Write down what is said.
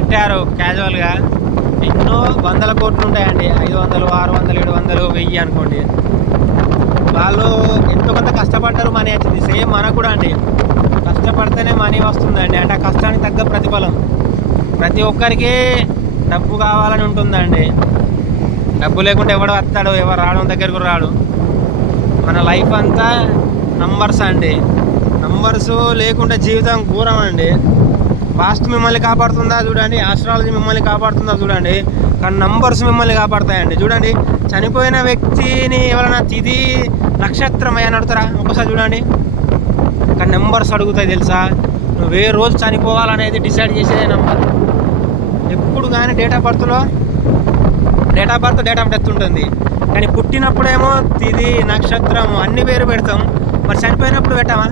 కట్టారు క్యాజువల్గా ఎన్నో వందల కోట్లు ఉంటాయండి, 500, 600, 700, 1000 అనుకోండి. వాళ్ళు ఎంతో కొంత కష్టపడ్డారు, మనీ వచ్చింది. సేమ్ మనకు కూడా అండి, కష్టపడితేనే మనీ వస్తుందండి. అంటే ఆ కష్టానికి తగ్గ ప్రతిఫలం. ప్రతి ఒక్కరికి డబ్బు కావాలని ఉంటుందండి. డబ్బు లేకుంటే ఎవడు వస్తాడు, ఎవరు రావడం దగ్గరకు రాడు. మన లైఫ్ అంతా నంబర్స్ అండి. నంబర్స్ లేకుంటే జీవితం ఘోరం అండి. వాస్తు మిమ్మల్ని కాపాడుతుందా చూడండి, ఆస్ట్రాలజీ మిమ్మల్ని కాపాడుతుందా చూడండి, కానీ నంబర్స్ మిమ్మల్ని కాపాడుతాయండి. చూడండి, చనిపోయిన వ్యక్తిని ఎవరైనా తిథి నక్షత్రం అని అడుగుతారా ఒకసారి చూడండి, కానీ నెంబర్స్ అడుగుతాయి తెలుసా. నువ్వు ఏ రోజు చనిపోవాలనేది డిసైడ్ చేసేదే నెంబర్. ఎప్పుడు కానీ date of birth, date of death ఉంటుంది, కానీ పుట్టినప్పుడేమో తిథి నక్షత్రం అన్ని పేరు పెడతాం, మరి చనిపోయినప్పుడు పెట్టామా?